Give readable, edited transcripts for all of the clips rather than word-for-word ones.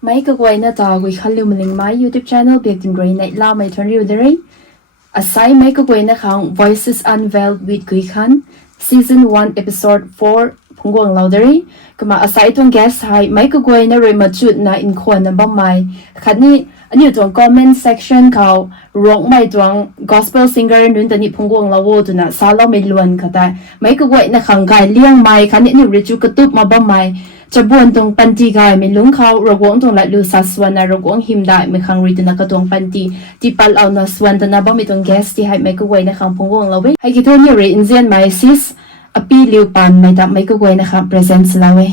Mai ka kwai na ta gui khalu mling mai YouTube channel biak tin grey night la mai thon riu dere. Asai mai ka kwai na khang Voices Unveiled with Gui Khan Season 1 Episode 4 phungwang laudere. Kama asai tong guest hai mai ka kwai na re machut na in khon na ba mai. Khani ani tong comment section kau rong mai tong gospel singer nun tani phungwang lawo tu na sala mai luan khata. Mai ka kwai na khang gai liang mai khani ni richu katup ma ba mai.จะบวนตรงปันตีกายไม่ลุงเขาระวงตรงหลัดลูสัสวนนะระวงหิมได้ไม่ขังรีตนะกระตรงปันตีที่ปัลเอานะส่วนตนะบ่มีตรงแกสที่ให้ไม่ก็ไว้นะคะพงวงเราเว้ให้คิดว่านี่เรอินเซียนไม่ซิสอปีลิวปันไม่ดับไม่ก็ไว้นะคะ presence เราเว้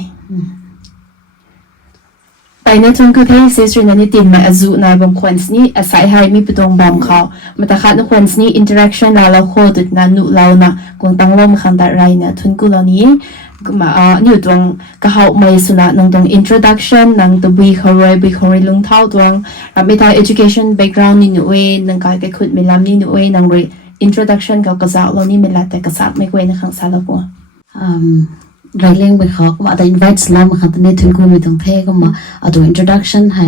ไปในทุนก็เที่ซิสเรนันตินมาอจุนายบางคนนี่อาศัยให้มีประตงบางเขามาแต่ขาดนักคนนี่ interaction เราโคตรนะนุเรานะกงตั้งลมขันแต่ไรเนี่ยทุนกูเหล่านี้ก็มาอยู่ตรงก็เขาไม่สุนัขนั่งตรง introduction นั่งตัวบีเขาเรยลงเท้าตรงรับไม่ได้ education background นี่หนูเองนั่งการไปขุดไม่ล้ำนี่หนูเองนั่งเรย introduction เขาก็จะเรานี่ไม่ละแต่ก็สักไม่กวนในขังสารกัวรายเลี้ยงไปเขาก็มาแต่ invite สลามค่ะตอนนี้ถึงกูมีตรงเทก็มาตัว introduction ให้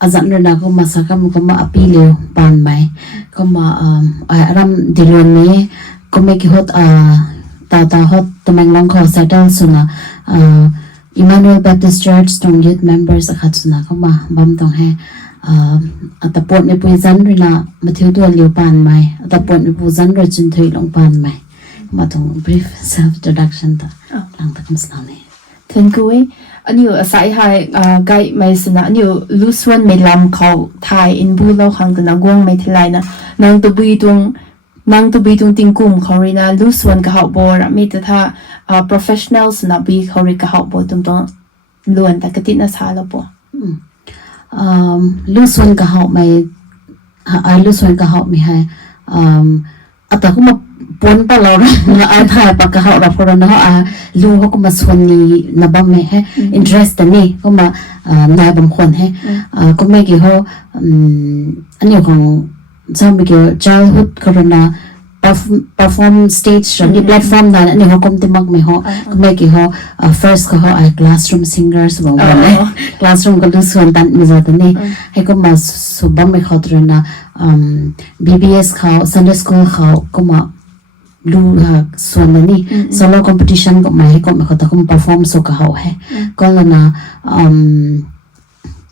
อาจารย์เรนักก็มาสักก็มาอภิเลียวปานไหมก็มาอารมณ์ดิลวนนี้ก็ไม่กี่ฮอตตาฮอตตำแหน่งลองขอ settle สุนะEmmanuel Baptist Church ตรง youth members ขัดสุนะก็มาบัมตรงให้ตะปวดในปุยจันเวลามาเที่ยวตัวเลียวปานไหมตะปวดในปุยจันเราจนถึงลงปานไหมมาตรง brief self introduction ตาหลังตะคำสลายถึงกูอันนี้อาศัยให้ไกด์ไม่สนะอันนี้ลูส่วนไม่ลำเขาไทยอินบูเราขังกันนะกวงไม่ทีไรนะนางตัวบีตรงนางตัวบีตรงติงกุมเขาเรียนลูส่วนกับเขาบอระมีแต่ถ้าprofessionals นะบีเขาเรียนกับเขาบอตรงล้วนแต่กติดนะสาเราบอลูส่วนกับเขาไม่ลูส่วนกับเขาไม่ให้แต่ก็มาปนปะเราถ่ายปากเขาเราพอเราเนาะลูเขาก็มาส่วนนี้นับบ้างไหมให้ interest นี่ก็มานายบางคนให้ก็ไม่เกี่ยวอันนี้ของจำไม่เกี่ยว childhood ก็เราเนาะ perform stage ใน platform นั้นอันนี้เขาก็ไม่มักไม่เขาก็ไม่เกี่ยวfirst ก็เขาclassroom singers บอกว่าไหม classroom ก็ดูส่วนตันมีส่วนนี้ให้ก็มาสุบังไม่เขาตัวนะBBS เขา Sunday school เขาก็มาดูส่วนนี้ solo competition ก็มาให้ก็มาเขาแต่ก็มา perform สุกเขาให้ก็แล้วนะ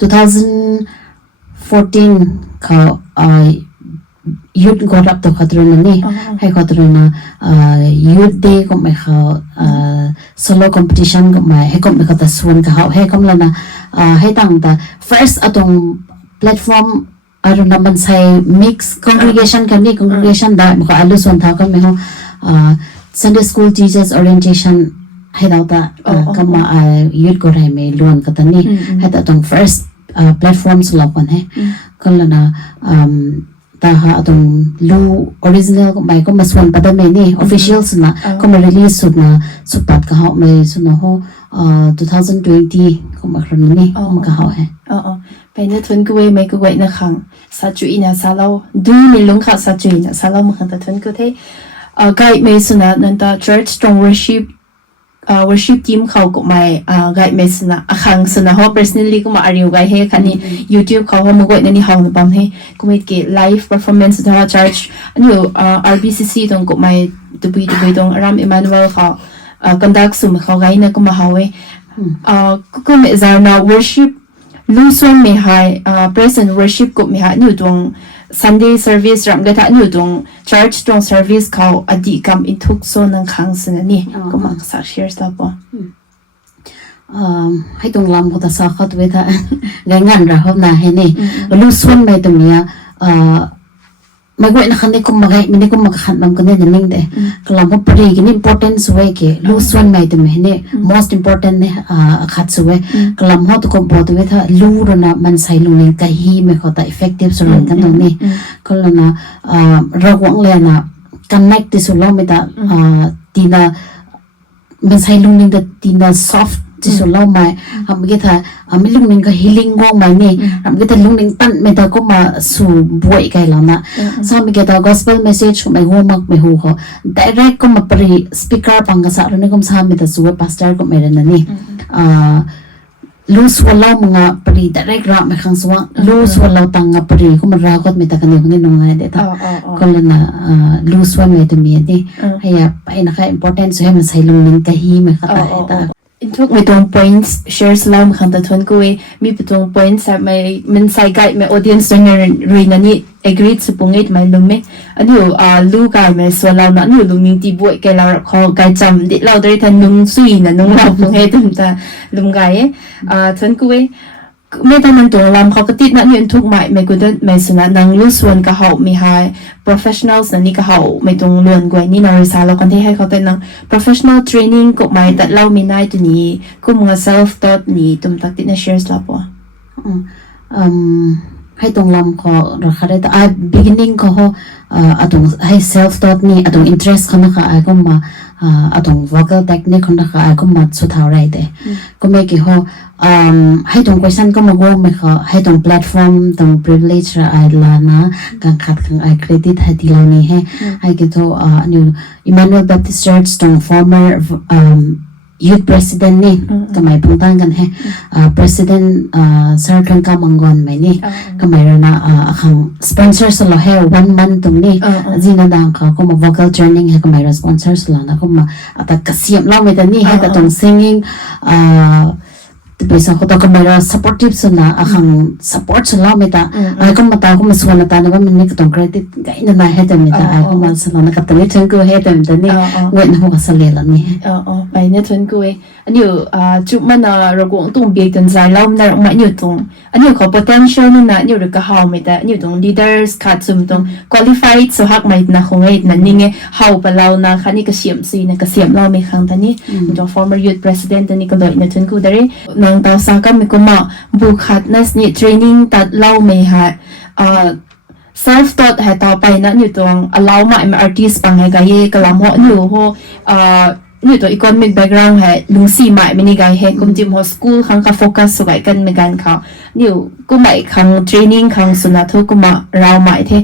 2014 เขาyouth ก็รับตัวเขาตัวนี้ให้เขาตัวนะyouth day ก็มาเขาsolo competition ก็มาให้ก็มาเขาแต่ส่วนเขาให้ก็แล้วนะให้ตั้งแต่ first ตรง platformเรานำมันใช้ mix congregation กันนี่ congregation ได้บอกว่าลูส่วนเท่ากันไหมเขาSunday school teachers orientation ให้เราแต่ก็มาyouth ก็ได้ไม่ล้วนกันตอนนี้ให้แต่ตรง first platform สุดหลักคนให้ก็แล้วนะแต่หาตรงลู original ก็ไม่ก็มาส่วนปัตตานีนี่ official สุดนะก็มา release สุดนะสุดปัดก็เขาไม่สุดนะเขา2020ก็มาครั้งนี้มันก็เขาให้ไปในทุนกูไม่กูนะขังสัจจุอินะสาเราดูไม่ลงข่าวสัจจุอินะสาเรามันขังแต่ทุนกูเท่ไกด์ไม่สุนัขนั่นแต่ church ตรง worship team เขาก็ไม่ไกด์ไม่สุนัขขังสุนัขเขา personally ก็มาอาริวไกด์ให้คันนี้ YouTube เขาเขามาไกด์นั่นนี่เขาหรือเปล่าให้ก็ไม่เกี่ยว live performance ที่เขา church อันนี้ RBCC ตรงก็ไม่ตัวบีตรงราม Emmanuel เขาconduct สุ่มเขาไกด์นั่นก็มาเขาเว้ก็ไม่ใช่นะ worship ลูส่วนไม่ให้ present worship ก็ไม่ให้อยู่ตรง Sunday service รำกันท่านอยู่ตรง church ตรง service เขาอดีตกรรมอินทุกโซนนั่งขังสินะนี่ก็มาสัก share สักปะให้ตรงลำเขาแต่สักเขาตัวท่างานเราเขาหน้าให้นี่ลูส่วนไม่ตรงเนี้ยไม่ก็อินขันได้ก็มาให้ไม่ได้ก็มาขันมันก็เนี่ยนิ่งเด้ก็ลำเขาปรีกิน importance ไว้เกี่ยลูส่วนไม่ตรงนี้เนี่ย most important เนี่ยขัดสวยก็ลำเขาตัวก็บอกตัวท่าลูรนะมันใส่ลงในกะฮีไม่เขาแต่ effective ส่วนกันตรงนี้ก็แล้วนะเราหวังเลยนะ connect ที่สุดแล้วไม่แต่ตีน่ะมันใส่ลงในตีน่ะ softที่สุดแล้วไม่ทำกี่ท่าไม่ลุงนึงก็ healing ง่วงไหมนี่ทำกี่ท่าลุงนึงตั้นไม่แต่ก็มาสู่บวยกันแล้วนะสามีกี่ท่า gospel message ก็ไม่หัวมักไม่หัวเขา direct ก็มาปรี speaker ปังกษัตริย์นี่ก็สามีแต่สู่ pastor ก็ไม่ได้นั่นนี่ lu swallow mga pari direct ra me khang swa lu swallow tanga pari ko mara kot me takani ngni nongai de ta kolana lu swan me to me de haya pai na ka important so hem sailung ning ka hi me khata ta intuk mi tong points shares lam khanta thon ko we mi pitong points sa mai min sai guide me audience nnger ruina ni agreed su pungit mai lumme anu lu ka me so law na nu lunging ti boi ke law kho gai cham di law dai than nung sui na nung law pung he tum ta lum gai thon ko weไม่ต้องมันตัวลำเขาก็ติดนักเรียนทุกหมายไม่กูได้ไม่สนะนังรู้ส่วนกับเขามีให้ professionals นั่นนี่กับเขาไม่ต้องเรียนกว่านี่นาริซาเราคนที่ให้เขาเป็นนัง professional training ก็หมายแต่เรามีนายตัวนี้กูมึง self taught นี่ตุ้มตักติดใน shares ลับวะให้ตรงลำเขาราคาได้แต่beginning เขาตรงให้ self taught นี่ตรง interest เขานะคะก็มาตรง vocal technique เขานะคะก็มาสุดท้ายได้แต่ก็ไม่กี่เขาให้ตรง question ก็มาว่าไม่เขาให้ตรง platform ตรง privilege อะไรล่ะนะการขัดกันไอ้ credit ให้ที่เรานี่ให้กี่ตัวนี่ Emmanuel Baptist Church ตรง former youth president นี่ก็หมายพูดตั้งกันให้president sir กันก็มังกรไหมนี่ก็หมายเรานะขัง sponsor สละให้ one month ตรงนี้จีน่าดังเขาก็มา vocal training ให้ก็หมายเรา sponsor สละนะก็มาแต่กระเสียบเราไม่ได้นี่ให้แต่ตรง singing bisa ko ta kamera supportive sana akhang support sala meta ai ko mata ko maswala ta na min ko tong credit gai na he ta meta ai ko man sala na kapta ni chen ko he ta meta ni ngai na ko sale la ni bai ne chen ko e ani chu mana ro go tung bi tan zai lam na ma ni tung ani ko potential ni na ni ro ka haw meta ni tung leaders ka chum tung qualified so hak mai na khongai na ni nge haw pa law na khani ka siam si na ka siam law me khang ta ni jo former youth president ni ko doi na chen ko dare nang ta sa ka mi ko ma bu khat na ni training tat law me ha self taught ha ta pai na ni tong allow ma artist pang ha ga ye kalam ho ni hoนี่ตัว economic background ให้ลุงสี่หมายไม่นี่ไงให้กุมจิมหัวสกูลครั้งก็โฟกัสสกายกันไม่กันเขานี่กูหมายครั้ง training ครั้งสุนัขทุกกูมาเราหมายเท่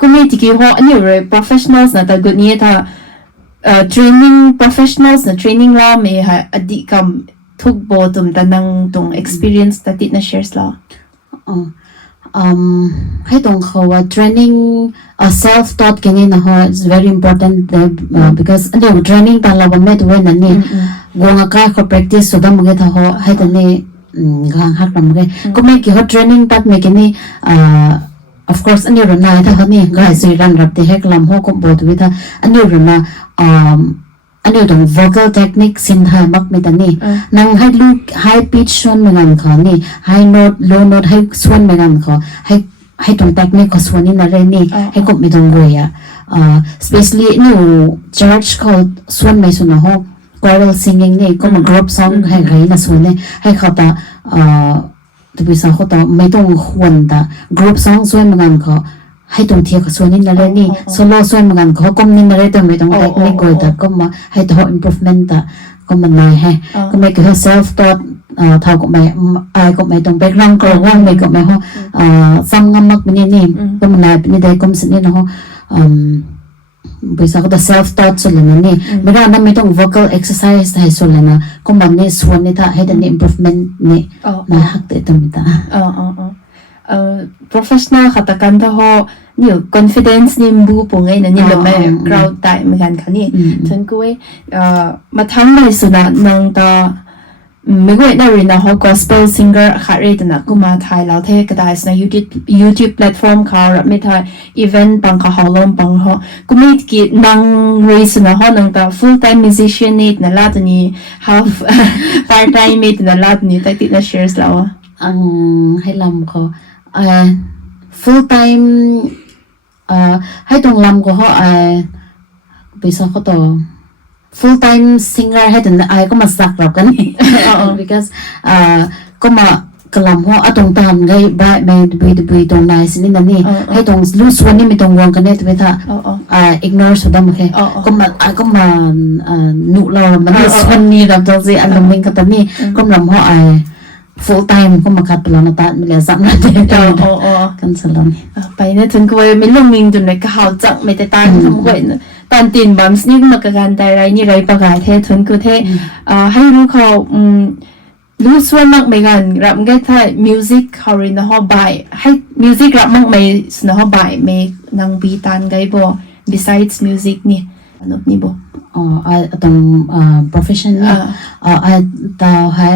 กูไม่ติกี้หัวอันนี้เลย professionals นะแต่กูนี่ถ้าtraining professionals นะ training เราไม่ให้อดีตคำทุกบทแต่นั่งตรง experience แต่ติดใน shares เราให้ตรงเขาว่า training self taught กันนี่นะฮะ is very important because อันเดียว training ตอนเราไม่ตัวนั่นนี่กวางก้าเขา practice สุดท้ายมันก็ท่าเขาให้ตอนนี้กางหักมันก็ไม่กี่เขา training ตัดไม่กี่นี่ of course อันนี้เราหน้าท่าเขานี่ก็ให้สื่อรันรับที่ให้กลัมหัวก็บอกด้วยท่าอันนี้เราหน้าอันนี้ตรง vocal technique สินหายมักไม่ตันนี่นั่งให้ลูก high pitch ส่วนเหมือนกันเขานี่ high note low note ให้ส่วนเหมือนกันเขาให้ตรง technique เขาส่วนนี้นั่นเลยนี่ให้กบไม่ตรงรวยespecially นี่ church เขาส่วนไม่ส่วนนะฮะ choral singing นี่ก็มา group song ให้ใครน่ะส่วนนี่ให้เขาตาตัวพิเศษเขาตาไม่ต้องควรตา group song ส่วนเหมือนกันเขาให้ตรงเทียบกับส่วนนี้นั่นเลยนี่โซโล่ส่วนเหมือนกันเขาก็มีนั่นเลยแต่ไม่ต้องเทคนิคเลยแต่ก็มาให้ตัว improvement แต่ก็มันไม่ให้ก็ไม่เกี่ยวกับ self taught เท่ากับไม่ก็ไม่ต้อง background กรองว่างไม่ก็ไม่เขาฟังงมักเป็นนี่ก็มันได้เป็นได้ก็มันสิ่งนี้นะเขาbisa ko da self taught so lena ni mera na me tong vocal exercise hai so lena ko man ni swan ni tha hai da ni improvement ni na hak te tamita professional khatakan ta ho ni confidence ni bu pongai na ni le me crowd tai me kan khani chen ko we ma thang mai suna nang taไม่ก็ได้เรียนนะฮะ gospel singer ขาเรียนนะก็มาถ่ายแล้วเท่ก็ได้นะ YouTube platform เขาแล้วไม่ถ่าย event ปังเขาหอลมปังเขาก็ไม่กี่นั่งเรียนนะฮะนั่งแต่ full time musician นี่นั่นละตัวนี้ half part time นี่นั่นละตัวนี้แต่ติดใน shares แล้วให้ลำเขาfull time ให้ตรงลำเขาไปสอนเขาต่อfull time singer ให้ถึงไอ้ก็มาสักเรากันนี่ because ก็มากลัมหัวตรงตามไงบ้านไม่ดูตรงไหนสินี่นั่นนี่ให้ตรงรู้ส่วนนี่ไม่ตรงวงกันเนี่ยตัวท่าignore สุดท้ายมันแค่ก็มาหนุเรามันส่วนนี้เราต้องสิอันนั้นมันก็ตอนนี้ก็ลำหัวfull time ก็มาคัดไปแล้วนะตาไม่เหลือสักนาทีกันสลับไปเนี่ยถึงก็ไม่ลงมิงจนเลยก็หาจังไม่ได้ตายทำไว้ตอนตีนบัมส์นี่ก็มาการแต่ไรนี่ไรประกาศเททุนคือเทให้รู้เขา รู้ส่วนมากไม่กันรับไม่ถ้ามิวสิกเขาเรียนนะฮะบ่ายให้มิวสิกรับมากไม่สนะฮะบ่ายไม่นางบีตันไงบ่ besides music นี่อันนี้บ่ ตรง profession เนี่ยต่อให้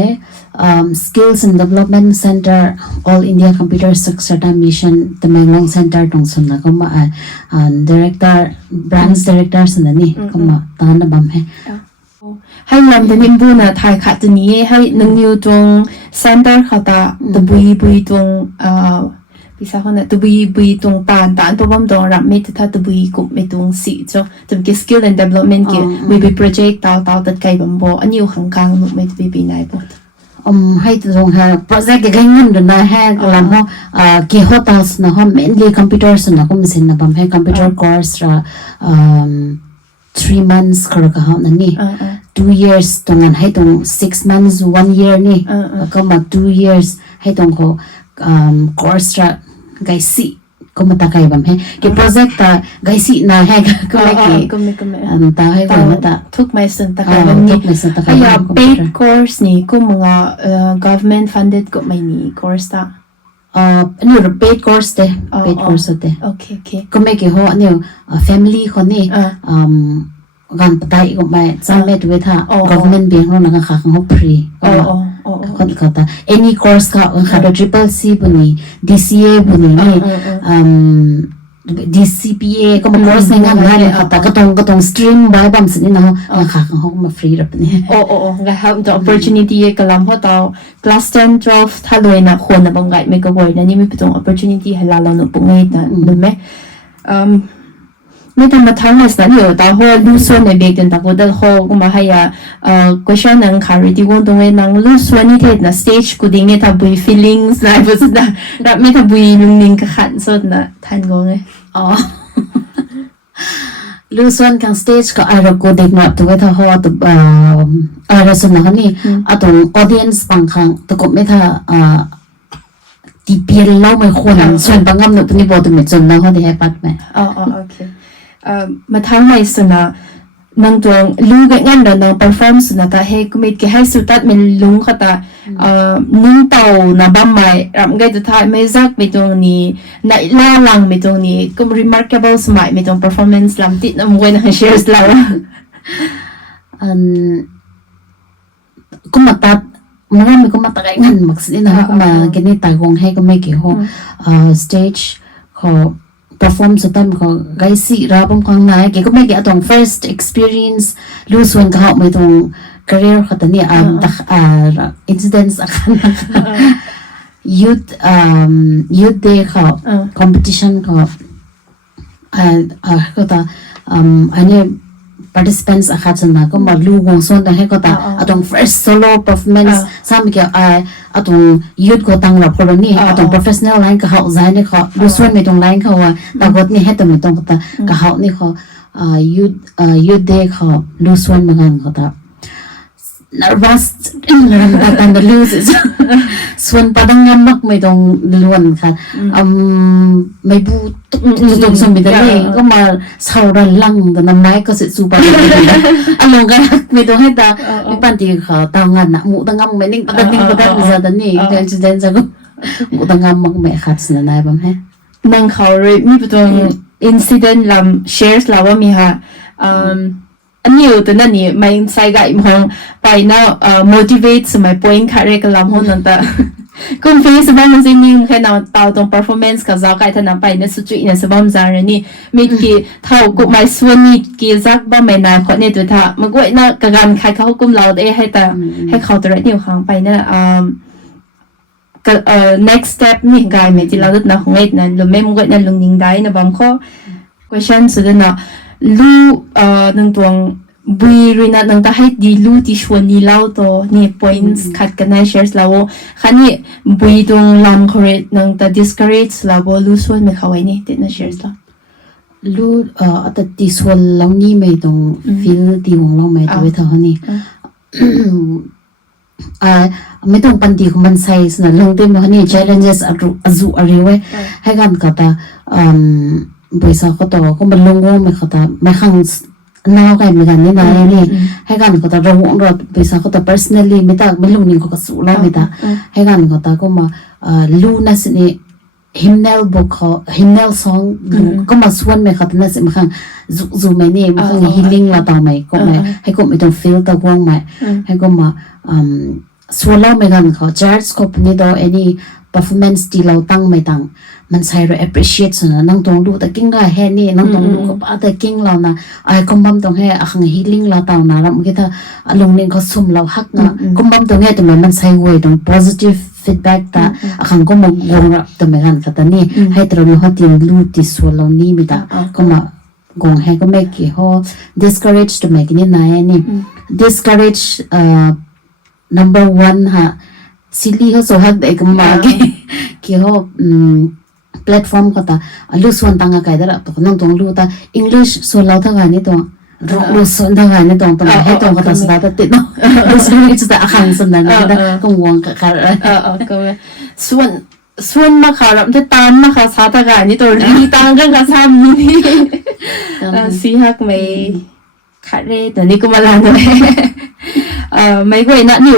skills and development center all India computer success mission ตำแหน่งลง center ตรงส่วนนั้นก็มาdirector branch director ส่วนนั้นนี่ก็มาตอนนั้นบัมให้ลำเดนิมบูนะถ่ายขัดตัวนี้ให้นึงอยู่ตรงเซ็นเตอร์เขาตาตบุยตรงพิซซ่าคนนั้นตบุยตรงตานตัวผมตรงรับไม่ถ้าตบุยกุไม่ตรงสีจ้ะตรงเกี่ยว skill and development เกี่ยวมี project ต่อตัดไก่บัมโบอันนี้อยู่ข้างๆนุไม่ตบุยไหนบ่ให้ตรงหา project เกี่ยวกับเงินด้วยนะให้ลำว่าเกี่ยวกับตัสนะฮะ mainly computer ส่วนนั้นก็มีสิ่งนั้นบัมให้ computer course 3 months ก็แล้วก็เขานั่นนี่2 years ตรงนั้นให้ตรง6 months 1 year นี่ก็มา2 years ให้ตรงเขาcourse ระไกสิก็มาตาไกบัมให้เกี่ยว project ตาไกสินะให้ก็ไม่กี่ตาให้ก็มาตาทุกไม่สิ่งตาไกบัมนี่ให้ยา paid course นี่ก็มึงgovernment funded ก็ไม่นี่ course ตานี่เรา paid course เด้ paid course เด้โอเคก็ไม่กี่หัวเนี่ย family คนนี้การปฏิก็ไม่จำไม่ด้วยท่า government เบี้ยเราหนังค่ะของเขา free ก็คนก็ตา any course ก็ค่ะโดย triple C บุญนี่ DCA บุญนี่ DCPA ก็มา course ในงานได้เลยค่ะแต่ก็ตรง stream ไว้บางสิ่งนี่นะค่ะของเขามา free แบบนี้ก็ครับจะ opportunity ก็ลำเพราะตอน class 10 12ถ้าเลยนะคนนะบางไงไม่ก็บ่อยนะนี่ไม่เป็นตรง opportunity ให้เราหนุนปุ่งให้นะดูไหมไม่ทำมาทั้งหมดนั้นอยู่แต่ว่าลูกส่วนในเบรกจนตะโกนแต่เขาก็มาให้question นังคาริที่วันตรงนี้นังลูกส่วนนี้เทศนะ stage กูดิ้งเนี่ยทำบุย feelings นะเพราะฉะนั้นรับไม่ทำบุยลุงนิงก็ขันสุดนะทันงงเลยลูกส่วนกลาง stage ก็อารมณ์กูดิ้งนะตัวเท่าหัวตัวอารมณ์ส่วนนั้นนี่ตรง audience บางครั้งตะกบไม่ท่าที่เปลี่ยนเล่าไม่ควรส่วนบางงานหนูเป็นนิบอตัวไม่จนแล้วเขาได้ให้ปัดไหมโอเคมาทั้งในส่วนนะนังตัวลูกงั้นเดินนัง perform ส่วนนะแต่ให้กูไม่เกี่ยให้สุดท้ายมันลุงเขาแต่นึ่งเต่านะบ้าไม่รับไงตัวท้ายไม่ซักไม่ตรงนี้ในล่าลังไม่ตรงนี้ก็ remarkable สมัยไม่ตรง performance ลำติดน้ำเว้นให้ shares แล้วก็มาตัดมันก็มาตัดเงินมักสินะก็มาเกินนี่ตายคงให้ก็ไม่เกี่ยวstage เขาperform สุดท้ายเขาไกสิรับผมของนายเกี่ยวก็ไม่เกี่ยวตรง first experience รู้ส่วนเขาไม่ตรง career เขาแต่เนี่ยincidents อาการyouth day เขา competition เขาก็แต่อันนี้ participants อาการนะก็มาลูกงส่วนแต่ให้ก็แต่ตรง first solo performance สามเกี่ยวตรง youth ก็ตั้งรับคนนี้ตรง professional line ก็เขาใจเนี่ยเขารู้ส่วนในตรง line เขาว่าแต่ก็นี่ให้ตัวไม่ตรงแต่ก็เขานี่เขาyouth day เขารู้ส่วนเหมือนกันเขาแต่nervous แต่ lose ส่วนประดังงานมักไม่ต้องล้วนค่ะไม่พูดตรงสมิตเลยก็มาเช่ารันลังแต่น้ำไม้ก็เสร็จสูบไปอารมณ์กันไม่ต้องให้ตาไม่ปันตีเขาตางานนะหมูตางามไม่นิ่งปกติก็ได้ไม่ใช่แต่นี่เดินจะเดินจะก็หมูตางามมักไม่ขาดสินะนายบ้างไหมนั่งเขาเลยมีประตู incident ลำ shares ลำว่ามีค่ะอันนี้อยู่ตัวนั้นนี่ไม่ใส่กับมองไปนะmotivate สมัย point ค่ะเรียกลำหัวนั่นแต่ก็ฟีสบ้างมันจะมีแค่นำเตาตรง performance กับเราใครท่านไปเนี่ยสุดๆเนี่ยสบ้างจารีนี่มีกี่เท่ากุไม่ส่วนนี้กี่ซักบ้างไม่นานคนเนี่ยตัวท่ามันก็น่าการใครเขากุมเราได้ให้แต่ให้เขาตัวนี้อยู่ข้างไปเนี่ยnext step นี่กายไม่ที่เราต้องนะของเอ็ดนั่นหรือไม่มันก็เนี่ยลงยิงได้นะบางข้อ question สุดนะลูนั่งตัวบุยรีนัดนั่งตาให้ดีลูที่ชวนนี่เล่าตัวนี่ points ขัดกันใน shares แล้วคันนี้บุยตรงลำ correct นั่งตา discourage แล้วลูส่วนไม่เข้าไว้นี่ติดใน shares แล้วลูแต่ที่ส่วนเรานี่ไม่ตรง feel ที่ของเราไม่ตัวเท่านี้ไม่ต้องปันตีของมันใส่สนับลงเต็มว่านี่ challenges อะไรไว้ให้กันก็ตาบริษัทเขาต่อก็มันลงว่าไม่เขาตาไม่ขัง nào cái mình gần như này nè hay gần có ta rong rồi bây giờ có ta personally mình ta mình luôn có số lo mình ta hay gần có ta có mà Luna sini hymnal book ho hymnal song có mà xuân mình khát nó sẽ mà khang dù mấy nè mà khang healing là tao mày có mày hay có mày trong feel tao quăng mày hay có mà xuân lo mình gần có church có bên đó any performance đi lâu tăng mày tăng mình sai rồi appreciate sana nang tong lu ta king ga he ni nang tong lu ko pa ta king la na ai kom bam tong he akhang healing la taw na ram kita along ning ko sum law hak na kom bam tong he to man sai way tong positive feedback ta akhang ko mag gong rap to me han kata ni hai tro lo hatin lu ti so lo ni mi ta ko ma gong he ko me ki ho discourage to me ni na ni discourage number 1 ha silly ho so hak de ko ma ki ho platform ko ta lu suan tanga kai da to nang tong lu ta English so lau tha ga ni to lu suan tha ga ni tong to he tong ko ta sa ta ti no so it's the akhang san na da kong wang ka ko suan ma kha ram te tan ma kha sa ta ga ni to ri tang ga sa mi ni si hak mai kha re to ni ko ma la no mai ko na ni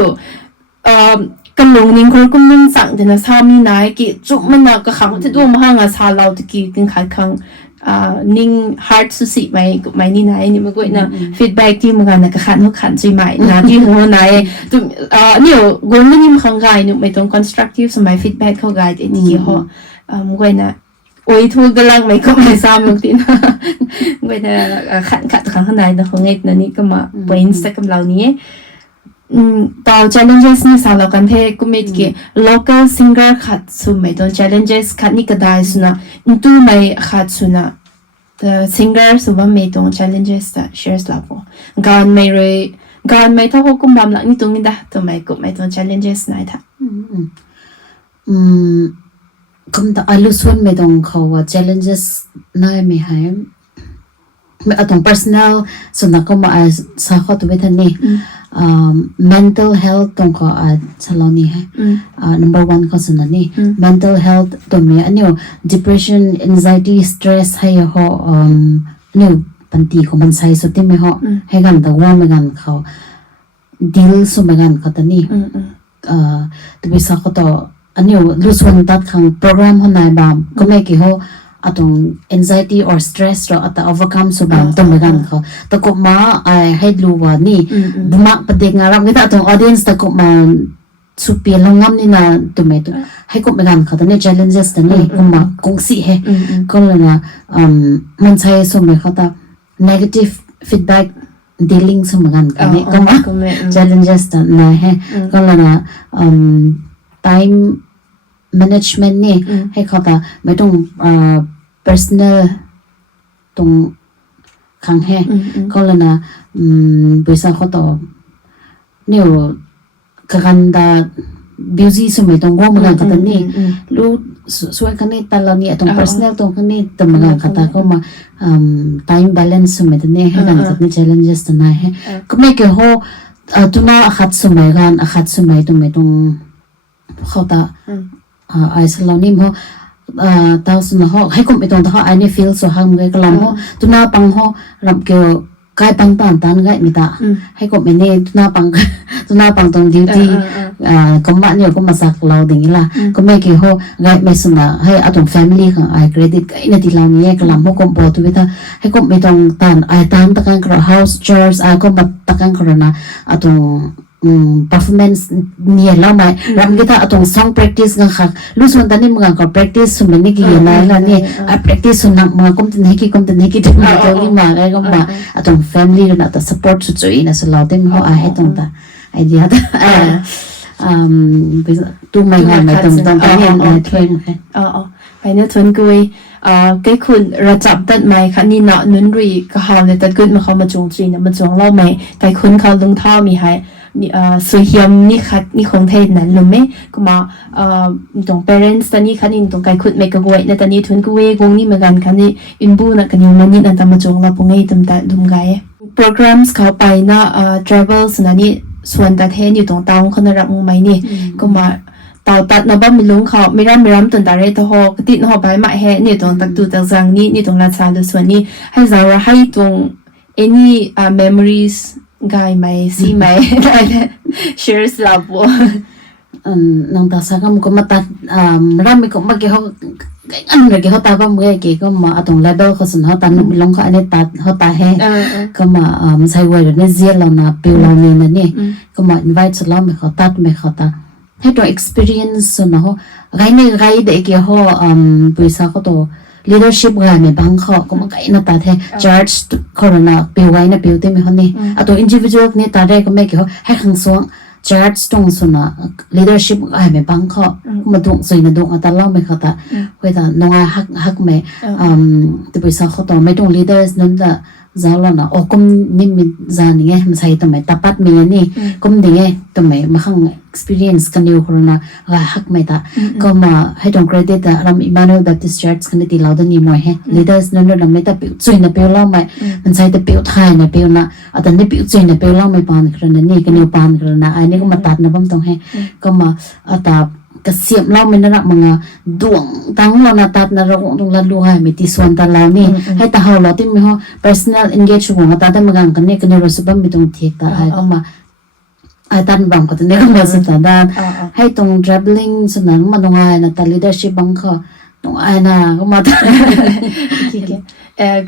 กันลงนิ่งคนก็นิ่งสั่งแต่นะสามีนายกิจุมันนะก็ขังที่ตัวมันห่างสาเราตะกี้กินขายขังนิ่ง hard สุดสิไม่นี่นายนี่มันก็นะ feedback ที่มันกันนะก็ขันหัวขันใช่ไหมนะที่หัวนายตัวเนี่ยกวนนี่มันขังไงเนี่ยไม่ต้อง constructive สมัย feedback เขาไงแต่นี่เหรอมันก็นะโอ้ยทุกกำลังไม่ก็ไม่ซ้ำลูกทีนะมันก็นะขันขังข้างในนะของเอ็ดนะนี่ก็มาเป็นสักกำลังนี้ต่อ challenges นี่สาวเรากันเทก็ไม่กี่ local singer ขัดสุดไม่ต้อง challenges ขัดนี่ก็ได้สุดนะตู้ไม่ขัดสุดนะ singer สุดว่าไม่ต้อง challenges แต่ shares เราพองานไม่เลยงานไม่ถ้าเขากุมบำหลังนี่ตรงนี้ได้ตัวไม่ก็ไม่ต้อง challenges ไหนท่าก็แต่อาลุส่วนไม่ต้องเขาว่า challenges น่าไม่หายไม่ต้อง personal ส่วนนั้นก็มาสาขาตัวเวทนี่mental health ตรงเขาสลานี่ให้number 1ก็ส่วนนั้นนี่ mental health ตัวมีอันนี้ depression anxiety stress ให้เขาเนี่ยปัญหาของมันใส่สุดที่ไม่เขาให้กันแต่ว่าไม่กันเขา deal สุดไม่กันเขาตอนนี้ตัววิสาขตัวอันนี้รู้ส่วนตัดของโปรแกรมคนไหนบ้างก็ไม่กี่เขาatong anxiety or stress ro at overcome so bang tomagan ko to ko ma ai hai luwa ni buma padek ngaram kita atong audience ta ko ma supi longam ni na tomato hai ko megan ka ta ne challenges ta ni ko ma kong si he ko na man sai so me khata negative feedback dealing so megan ka ni ko ma challenges ta na he ko na time management ni hai khata me tong personal ตรงขังแห่ก็เลยนะบริษัทเขาต่อเนี่ยกันดาบิวซี่สมัยตรงว่ามันกันกันนี่รู้ส่วนกันนี่แต่เราเนี่ยตรง personal ตรงกันนี่แต่มันกันกันก็มา time balance สมัยตรงนี้ให้กันกันนี่ challenges ตรงนั้นให้ก็ไม่เกี่ยวตัวน่าขัดสมัยกันขัดสมัยตรงไม่ตรงเขาต่อไอ้สลานี่เพราะตาสุนหอให้คนไปตรงตาเขาไอ้เนี่ย feel สุหังมือก็ลำหอตุน่าปังหอลำเกี่ยวกายปังตันตันก็ไม่ตาให้คนไปเนี่ยตุน่าปังตรง duty ก็มาเนี่ยก็มาสักเราอย่างนี้ล่ะก็ไม่เกี่ยวกายไม่สุนให้เอาตรง family ของไอ้ credit ก็ไอ้เนี่ยที่เราเนี่ยก็ลำหอก็บอกตัวไปตาให้คนไปตรงตันไอ้ตันตะกันกระ house chores ไอ้ก็มาตะกันกระนะเอาตรงperformance เนี่ยแล้วไหมรำกีตาร์ตรง song practice กันค่ะรู้ส่วนตอนนี้มึงก็ practice ส่วนนี้กี่อย่างไรล่ะเนี่ย practice ส่วนนักมึงก็มตันให้กี่ถึงมาตรงนี้มาไอ้ก็มาตรง family นะแต่ support สุดๆนะสุดเราเต็มหัวไอ้ให้ตรงตาไอเดียตู้ไม่งานไม่ตรงนี้เทรนไปเนี่ยทวนกุยแกคุณระจับตัดไม้ค่ะนี่เนาะนุนรีก็เขาเลยตัดกุดมาเขามาจงจีนะมาจงเล่าไหมแกคุณเขาลงท่อมีให้สวยเฮียมนี่ค่ะนี่ของเทศนั้นหรือไม่ก็มาตรง parents ตอนนี้ค่ะนี่ตรงไกคุณไม่กระวยนะตอนนี้ทวนกุยกงนี่เหมือนกันค่ะนี่อินบูนะกันอยู่มันนี่นั่นตามมาจงเราพงไงตั้มแต่ดุมไก programs เขาไปนะ travels นะนี่ส่วนแต่เทศอยู่ตรงตามคนรักมุมไหมนี่ก็มาต่อตัดนะบ้ามีลุงเขาไม่รำตันตาเรตหอกติดหอใบไม้แห่นี่ตรงตักตูตักจังนี่ตรงราชาหรือส่วนนี้ให้เราให้ตรง any memories guy mai si mai shares labo nang ta sa kam ko mata rami ko magi ho an ragi ho ta ba mo ke ko ma atong level ko sun ho ta no long ka ane ta ho ta he ko ma sai wa ne zia la na pe la ne na ni ko ma invite sa la me ko ta me ko ta he to experience so na ho gai ne gai de ke ho puisa ko to leadership ga me bang kho ko ma kai na ta the charge corona pe wai na pe te me ho ni ato individual ne ta re ko me ke ho he khang song charge tong suna leadership ai me bang kho ma dong soi na dong ata la me khata hoi ta nonga hak me te puisa kho to me tong leaders nan da zala na o kum nim mi zani nge ma sai to me tapat me ni kum dinge to me ma khang experience kan yo corona ga hak me ta ko ma he dong credit da ram Emmanuel Baptist Church kan ti laudan ni mo he leaders nan no me ta pi chui na pe la mai man sai ta pe thai na pe na atan ne pi chui na pe la mai pan kran ni kan yo pan kran na ai ni ko ma tat na bam tong he ko ma ata ka siam lau me na mga duang tang lo na tat na ro tong la lu hai mi ti suan ta lau ni hai ta haw lo ti mi ho personal engage ko ta ta magang kan ne kan ro subam mi tong thik ta ai ko ma ai tan bang ko ne ko ma sa ta da hai tong traveling sunan ma nong ai na ta leadership bang kho tong ai na ko ma ta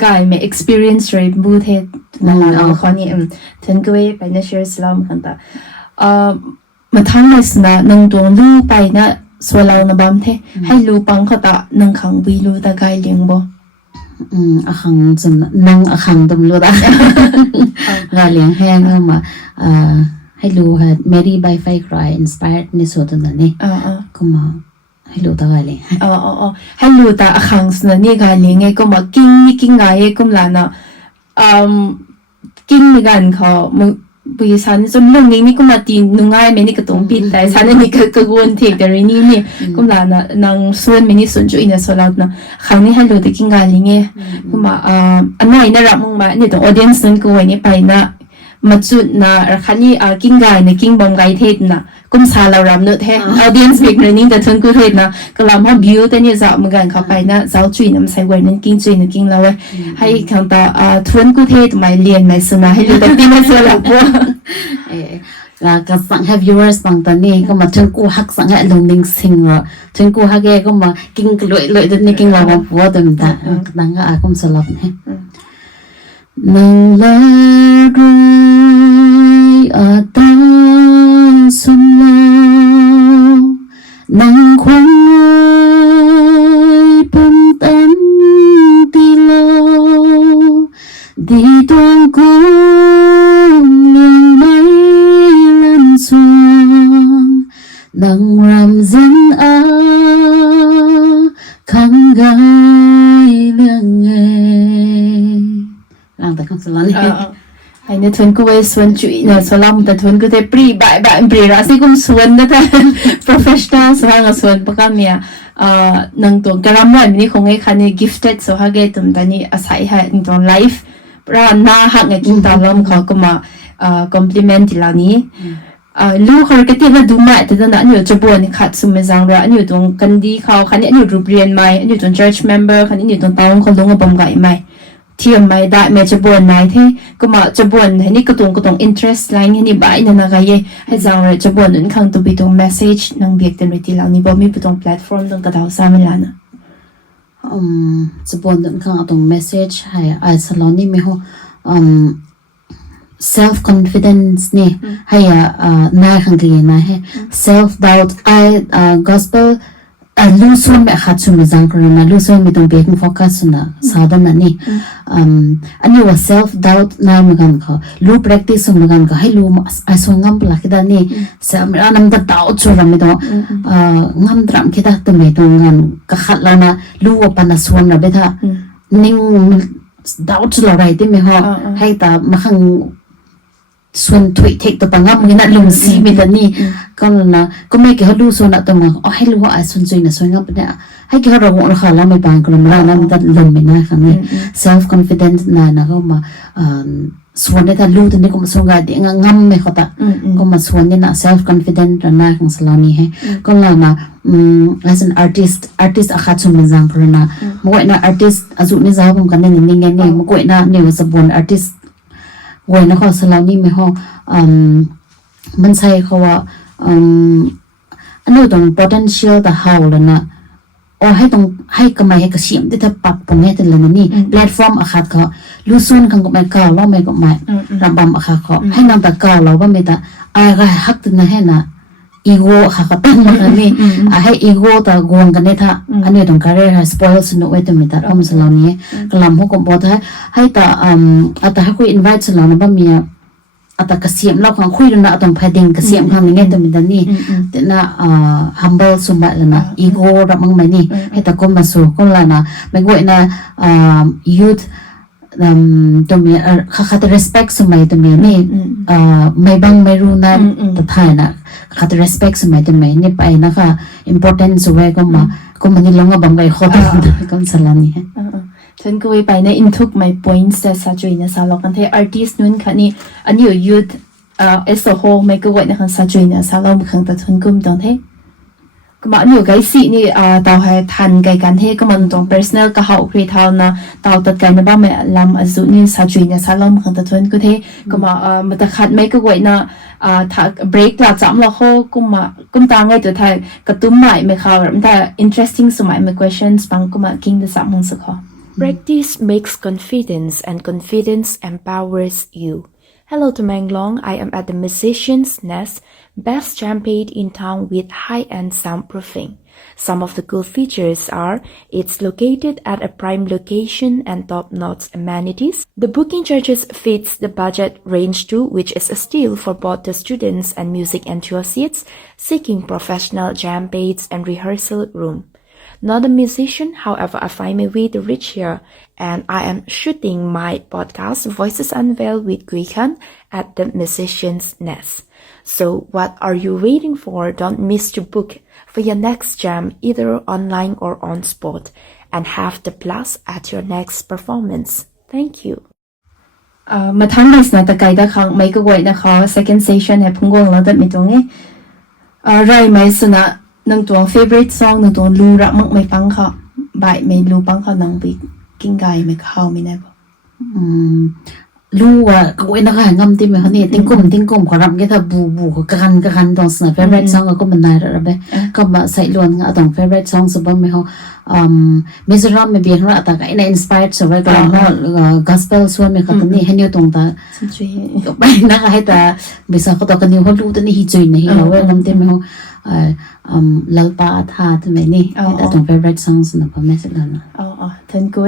guy me experience rate bu the na la khani then ko e pa na share salam kan taมาทั้งในสนะนังดวงลูไปนะส่วนเรานะบัมเทให้ลูปังเขาตะนังขังวีลูตะไกเลี้ยงบ่อาคังจนนั่งอาคังตำรวจอ่ะงานเลี้ยงแห้งมาให้รู้ค่ะ Mary by Fire Cry inspired ในส่วนนั้นนี่ก็มาให้รู้ตะไกเลี้ยงให้ลูตะอาคังสนะนี่ไกเลี้ยงไงก็มากิ้งนี่กิ้งไงก็มานะกิ้งในกันเขาบริษัทจนเรื่องนี้นี่ก็มาตีนุ่งง่ายไม่นี่ก็ต้องปิดแต่ฉันนี่ก็กังวลเทคแต่เรื่องนี้นี่ก็มานะนางส่วนไม่นี่ส่วนจุอินเนี่ยส่วนเรานะครั้งนี้ให้เราได้กินงานลิงเงี้ยก็มาอันไหนน่ารักมั้งมาเนี่ยตรงออเดียนส์นั้นก็วันนี้ไปนะมาจุดนะครั้งนี้กินงานเนี่ยกินบอมไก่เทศนะกุมสาเรารำเนื้อแท้ออเดียนส์เบกเลยนี่แต่ทุนกูเทศนะก็รำเขาบิวแต่เนี่ยจะเหมือนกันเขาไปนะจะจุยน้ำใส่ไว้นั่นกินจุยนั่นกินเราไว้ให้ครั้งต่อทุนกูเทศไม่เรียนไม่สนะให้เราได้ตีมาส่วนเราพวกก็สั่งให้ viewers บางตอนนี้ก็มาถึงกูฮักสั่งให้ลงลิงซิงอ่ะถึงกูฮักแกก็มากินกล้วยเลยตอนนี้กินเราพอเต็มตาดังก็อาคมสลับให้นังลาดุยอาตาสุนลานังควันปุ่มตันตีลาดีดวงกูนังรำจันขังกายเรื่องเงร่างแต่คำสลันไอ้เนี่ยทุนกูเวส่วนจุยเนี่ยสลัมแต่ทุนกูเทปรีบ่ายปรีราศีกุมส่วนนะแต่ professional ส่วนส่วนปกติเนี่ยนังตัวกระรำวันนี้คงไอ้คันนี้ gifted ส่วนฮะเกตุมตอนนี้อาศัยให้ตัว life ร้านหน้าหักไงกินตามลมเขาก็มาcompliment ที่เหล่านี้ลูกเขาก็ที่มาดูใหม่แต่ตอนนั้นอยู่จะบวชขัดสุมจังระอันอยู่ตรงกันดีเขาคันนี้อยู่รูปเรียนใหม่อันอยู่ตรง church member คันนี้อยู่ตรงตาวเขาลงกับบอมไก่ใหม่เทียมไม่ได้แม่จะบวชไหนที่ก็มาจะบวชให้นี่ก็ตรง interest line ให้นี่บ่ายนั่นอะไรให้จังระจะบวชนั่นข้างตัวไปตรง message นั่งเบียกเต็มเลยที่เรานี่บ่มีไปตรง platform ตรงกระดาษสามเวลานะจะบวชนั่นข้างตรง message ให้ไอ้สลอนนี่ไม่หัวself confidence นี่ให้นายขังกีนะให้ self doubt ไอ้ gospel ลูส่วนแบบขัดสุนจังกรนะลูส่วนมีตรงเบียงโฟกัสนะสาดันนี่อันนี้ว่า self doubt นายเหมือนกันเขาลู practice เหมือนกันเขาให้ลูไอ้ส่วนงามปลักด้านนี้ self น้ำตา doubt ชัวร์ไม่ต้องงามดรามคิดว่าตัวไม่ต้องงานก็ขัดแล้วนะลูว่าปันส่วนเราไปท่านิ่ง doubt เราไรที่ไม่หอให้ตามาขังส่วนถุยเทคตัวปังงับมือนัดลงสีมีแต่นี่ก็นะก็ไม่เกี่ยวดูส่วนตัวมันให้รู้ว่าไอ้ส่วนจุยนะส่วนงับเนี่ยให้เกี่ยวเราเราค่ะเราไม่ปังก็เราไม่ได้นะมันจะลงไปนะครั้งนี้ self confidence นะก็มาส่วนในแต่รู้ตัวนี้ก็มาส่วนกันเดี๋ยวงับไม่เขาตะก็มาส่วนนี้นะ self confidence นะของสลานีให้ก็เรานะas an artist อาคาชุนเป็นจังกรนะเมื่อวันน่ะ artist อาจุนี่จะผมกันเนี่ยนี่ไงเนี่ยเมื่อวันน่ะเนี่ยว่าสบุน artist เว้ยนะเขาสลาวนี่ไม่ฮอมันใช่เขาว่าอันนี้ตรง potential แต่ how แล้วนะโอ้ให้ตรงให้กำไมให้กระเสียมที่ถ้าปักตรงนี้แต่ละนี่แพลตฟอร์มอาคาก็รู้ซุนขังก็ไม่ก้าวเราไม่ก็ไม่รำบำอาคาก็ให้นำแต่ก้าวเราก็ไม่แต่อะไรฮักตัวนั้นให้นะอีโก้ค่ะก็ตั้งมากันนี่ให้อีโก้แต่กวงกันเนี่ยถ้าอันนี้ตรงการเรียก spoil สนุกไว้ตัวไม่แต่ก็มันสลาวนี้กลัมพวกก็บอกให้แต่แต่ให้คุย invite สลาวนะบ้ามีแต่กระเสียมเราของคุยนะตรงพายดิงกระเสียมคำนี้ตัวมีแต่นี่แต่น่ะhumble สมบัติแล้วนะอีโก้รับมั่งไหมนี่ให้แต่ก็มาสู่ก็แล้วนะไม่กลัวนะyouth ตัวมีขาด respect สมัยตัวมีนี่ไม่บังไม่รู้นะแต่ไทยนะขาด respect สมัยตัวมีนี่ไปนะคะ important สวยก็มานี่ลงกับบังไว้ข้อตัวก็สลันนี่ฉันก็ไปใน into my points แต่สัจจะนะสาวกันที่ artist นู้นค่ะนี่อันนี้ youth as a whole ไม่ก็ไว้นะคะสัจจะนะสาวมันคังแต่ฉันก็ไม่ต้องเท่ก็มาอันนี้ไกสินี่ต่อให้ทันไกกันเท่ก็มันตรง personal ก็เขาครีทาวนะต่อตัดกันนะบ้างไม่ลำอาจุนี่สัจจะนะสาวมันคังแต่ฉันก็เท่ก็มามันจะขัดไม่ก็ไว้นะถ้า break ละจำเราเขาก็ตามไงตัวไทยกระตุ้มใหม่ไม่เขาแต่ interesting สมัยไม่ questions บางก็มากินแต่สามมันสักข้อPractice makes confidence and confidence empowers you. Hello to Menglong. I am at the Musician's Nest, best jam pad in town with high-end soundproofing. Some of the cool features are it's located at a prime location and top-notch amenities. The booking charges fits the budget range too, which is a steal for both the students and music enthusiasts seeking professional jam pads and rehearsal room.Not a musician, however, I find my way to reach here, and I am shooting my podcast Voices Unveiled with Gui Khan at the Musician's Nest. So what are you waiting for? Don't miss to book for your next jam, either online or on spot, and have the blast at your next performance. Thank you. มาทั้งนั้นนะแต่ไกลแต่ครั้งไม่ก็ไว้นะคะ second session ให้พุ่งกงแล้วแต่ไม่ตรงนี้ไรไม่สนะนังตัว favorite song นังตัวรู้รักมักไม่ฟังเขาใบไม่รู้ฟังเขานังไปกินไก่ไม่เข้าไม่แน่บ่รู้ว่าก็ไว้นะคะงำที่มันเขาเนี่ยติ้งกลมขอรับแค่ถ้าบูกันตรงสน favorite song ก็มันได้แล้วไปก็มาใส่ล้วนก็ตรง favorite song สุดบ้างไหมเขามิสรามไม่เบียดเขาแต่ก็ไอ้ใน inspired สวยก็แล้วก็ gospel ส่วนไหมเขาตรงนี้ให้นิ้วตรงตาก็ไปนะคะให้แต่ไม่ทราบเขาต่อกันนิ้วเขารู้ตัวนี้ฮิจุยนะฮิเราเว้ยงำที่มันเขาลลปาธาทำไมนี่แต่ตรง favorite songs นะพ่อแม่สิแล้วนะท่านก็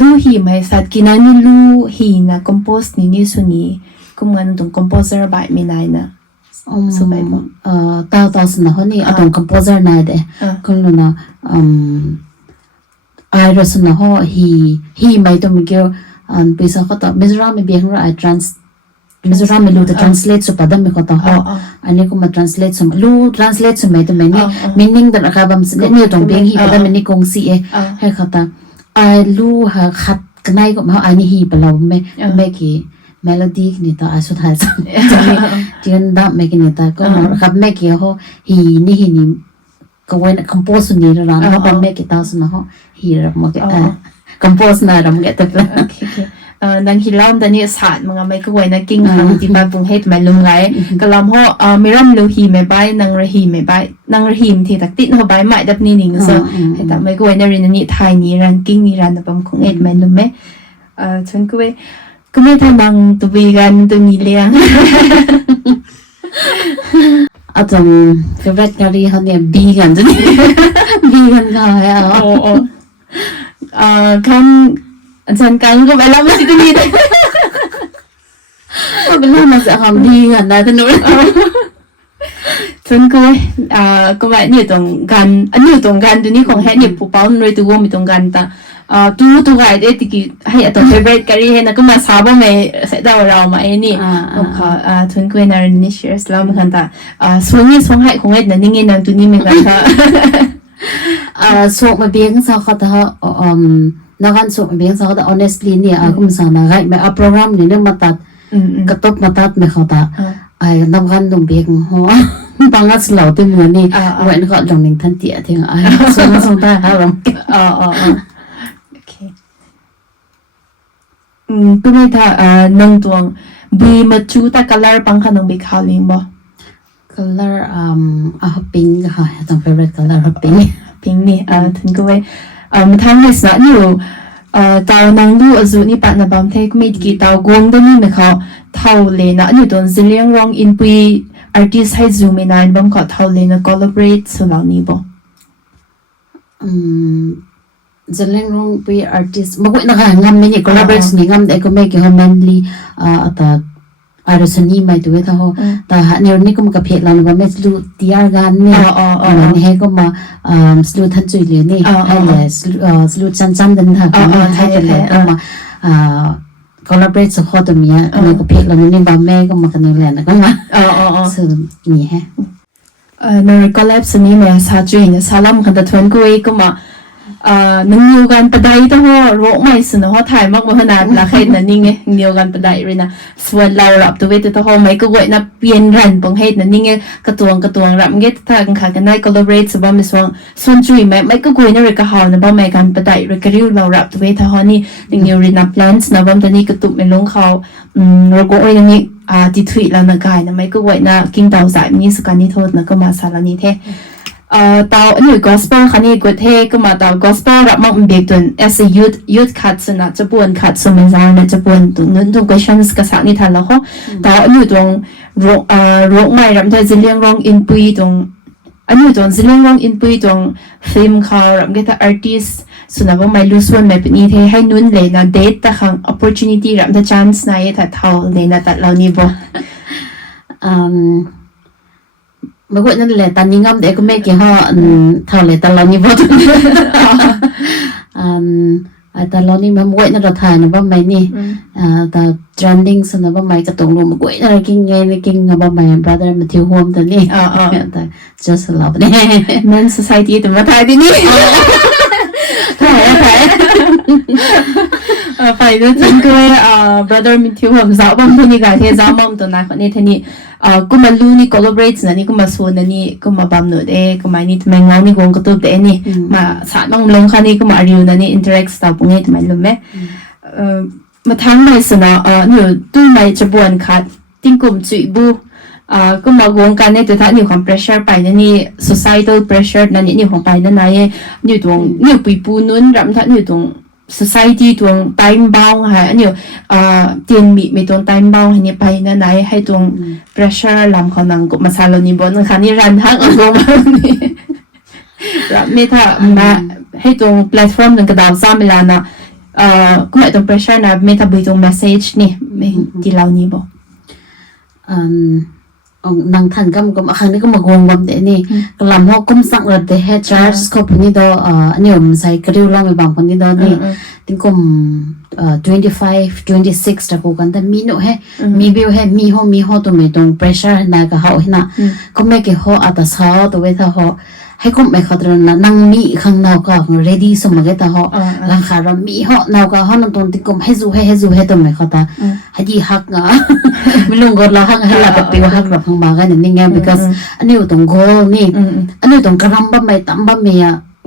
ลูฮีไม่สัตว์กินนี่ลูฮีนะ compose นี่ส่วนนี้ก็เหมือนตรง composer ใบไม่ได้นะสบายบ่ต่อสนะเขานี่ตรง composer นายเด้ก็เลยนะไอรัสนะเขาฮีไม่ต้องมีเกี่ยวปีศาจเขาต่อมิสรามไม่เบียงเรามิสรามไม่รู้แต่ translate สุดประดับไม่เขาต่อเขาอันนี้ก็มา translate สมัยรู้ translate สมัยแต่ไม่นี่ meaning แต่ราคาบางสิ่งเนี่ยตรงเบียงฮีประดับไม่นี่กงสีให้เขาต่อไอ้รู้หาขัดกันได้ก็มาไอ้นี่ฮีไปเราไม่กี่เมโลดี้นี่ต่อไอ้สุดท้ายจังจริงๆดับไม่กี่นี่ต่อก็นะครับไม่กี่เขาฮีนี่ก็เว้น compose นี่ร้านเขาเป็นไม่กี่ตาสุดนะเขาฮีรับมากี่compose น่ะรับมากี่แต่ละนังฮิลามตอนนี้ศาสตร์มันก็ไม่ก็ไว้นะกิ้งทางที่มาปรุงให้มันลงไงก็ลำเขาไม่ร่ำลูฮีไม่ไปนังระฮีไม่ไปนังระฮีมที่ตักติดเขาไปใหม่ดับนี่นิ่งซะให้แต่ไม่ก็ไว้ในเรื่องนี้ไทยนี่รันกิ้งนี่รันแต่ผมคงเอ็ดมันลงไหมฉันก็ไม่ทำนังตัววีกันตัวนี้เลี้ยงตรง favorite กะหรี่เขาเนี่ยบีกันจ้ะนี่บีกันก็คำฉันกันก็ไปแล้วไม่ใช่ตัวนี้เลยก็เป็นเรื่องมาจากคำดีกันนะท่านนู้นฉันก็ว่าเนี่ยตรงกันอันนี้ตรงกันตัวนี้ของแฮเนี่ยผู้เป้าหน่วยตัวมีตรงกันแต่ตัวไก่เด็กที่ให้ตัว favorite กะหรี่ให้นะก็มาซาบะไม่เสร็จแล้วเรามาไอ้นี่ค่ะฉันก็ในเรื่องนี้ share แล้วมันกันแต่ส่วนนี้ส่วนให้ของไอ้นั่นนี่ไงนั่นตัวนี้เหมือนกันค่ะส่วนมาเบี้ยงซะเขาแต่นักการส่งเบียงสาวแต่ honestly เนี่ยก็มันสานะไงไม่เอาโปรแกรมนี่เรื่องมาตัดกระทบมาตัดไม่เขาตัดนักการตรงเบียงหัวบางอันเหล่าที่เหมือนนี่เว้นก็ลงหนึ่งทันเตียทิ้งส่งตาเขาลงโอเค ก็ไม่ถ้านังตวงบีมาจูแต่ color ปังขนมบีขาวลิงบ่ color pink ค่ะต้อง favorite color pink พิงนี่ถึงก็ไว้มาทางในสนอยู่ตาวนังดูอจูนี่ปะนะบามเทกมีกี่ตาวกวงได้นี่ไหมเขาเท่าเลยนะนี่ตัวซิเลียงรองอินปุย artist ให้ซูมินายบางเขาเท่าเลยนะ collaborate สุดเหล่านี้บ่ จะเล่นร้องไป artist บางคนนะคะงามไม่เนี่ย collaborate นี่งามแต่ก็ไม่เกี่ยวกับ mainly แต่artist นี่ไม่ตัวเท่าแต่หาเนี่ยนี่ก็มันกับเพจเราเนี่ยไม่สู้ตีอาร์กันเนี่ยนี่ให้ก็มาสู้ทันจุยเลยนี่ให้เลยสู้จันดันค่ะก็ให้เลยก็มาcollaborate สักข้อตัวเนี้ยในกับเพจเราเนี่ยบางแม่ก็มากันนี่แหละนะก็มาซึ่งนี่ฮะใน collab สนี้แม่ซาจุยเนี่ยซาลัมกันแต่ทวนกุยก็มานึงอยู่กันประเดี๋ยวต้องร้องไม่สุดนะฮะถ่ายมากมาขนาดละแค่นั้นนี่ไงอยู่กันประเดี๋ยวเลยนะส่วนเรารับตัวเวทต้องไม่ก็ไว้นะเปลี่ยนรันปงให้นั่นนี่ไงกระตวงรับเงี้ยถ้ากันขากันได้ collaborate สบายไม่ส่วนจุยไม่ก็กุยนะเรื่องเขานะบ้าไม่กันประเดี๋ยวเรื่องริ้วเรารับตัวเวทฮะนี่นึงอยู่เรื่องนับ plans นะบ้าตอนนี้กระตุกไม่ลงเขาเราก็ไว้นี่ที่tweet แล้วนะกายนะไม่ก็ไว้นะกินดาวสายนี้สุการนิโทษนะก็มาสารนี้เท่ตาวนี่ gospel คันนี้กดเทก็มาตาว gospel รับมาเป็นเด็กตุน as a youth cuts นะจะปวน cuts สมัยนั้นนะจะปวนตุนนั้นตุน questions กษัตริย์นี่ทันแล้วเขาตาวนี่ตรงร้องไม่รับได้จะเลี้ยงร้อง in ปุยตรงอันนี้ตรงจะเลี้ยงร้อง in ปุยตรง film เขารับได้ถ้า artist ส่วนว่าไม่รู้ส่วนไม่เป็นนี่เทให้นุ่นเลยนะ date แต่ครั้ง opportunity รับได้ chance นะถ้าเท่าเลยนะแต่เรานี่บ่บางคนนั่นแหละตอนนี้งอมเด็กก็ไม่เกี่ยวเท่าเลยแต่เรานี่บ่ถึงแต่เรานี่มันบ่อยนั่นเราถ่ายนะว่าไม่นี่แต่ trending สนะว่าไม่กระตุ้งลงมาบ่อยนั่นกินไงกินกับว่าไม่ brother มาเที่ยวห่วงแต่นี่แต่ just เราเนี่ย men society แต่มาถ่ายที่นี่ถ่ายไปด้วยจริงก็brother มีเที่ยวห่วงสาวบางคนนี่ก็เที่ยวสาวมั่งตัวนั้นคนนี้ที่นี่ก็มาลูนี่ collaborate นะนี่ก็มาส่วนนี่ก็มาบำหนุดก็มานี่ทำไมงานนี่กงกระตุ้นนี่มาสานมั่งลงค่ะนี่ก็มาเรียนนี่ interact สาวพวกนี้ทำไมรู้ไหมมาทั้งในสนนี่ตู้ไม่จะบวนคัดติ้งกลุ่มจุยบูก็มาวงการในตัวท่านนี่ความ pressure ไปนั่นนี่ societal pressure นั่นนี่ของไปนั่นนี่ตรงนี่ปีปูนุ่นรำท่านนี่ตรง society ตรง time bound ค่ะอันนี้เตียนมีตรง time bound ให้นี่ไปนั่นไหนให้ตรง pressure ลำเขานังก็มาซาลนี่บนนะคะนี่รันทั้งอารมณ์นี่รับไม่ถ้ามาให้ตรง platform หนึ่งกระดาษซ้ำเวลานะก็ไม่ตรง pressure นะไม่ถ้าไปตรง message นี่ไม่ที่เรานี่บอกนางทันก็ครั้งนี้ก็มากงวันเดนี่กลำหัวกุ้มสังระเดชาร์สก็พนี้ดออันนี้ผมใส่กระดิ่งล่างไปบางคนนี้ดอนี่ถึงกุม25 26ตะกูกันแต่มีหนูให้มีบิวให้มีห้อตัวไม่ตรง pressure นายก็เขาให้นะก็ไม่เกี่ยวอัตสาวตัวเวทเขาให้กุมไม่เขาตรงนั้นนั่งมีข้างนอกก็ ready สมัยก็เขาหลังคาเรามีห้อนาวก็ห้องนั่งตรงที่กุมให้สู้ให้ตัวไม่เขาตาให้ดีฮักนะไม่ลงก็เราฮักให้เราแบบไปว่าฮักแบบข้างบางกันนี่ไง because อันนี้อยู่ตรงโกนี่อันนี้ตรงกระรำบ้าไม่ตั้มบ้าไม่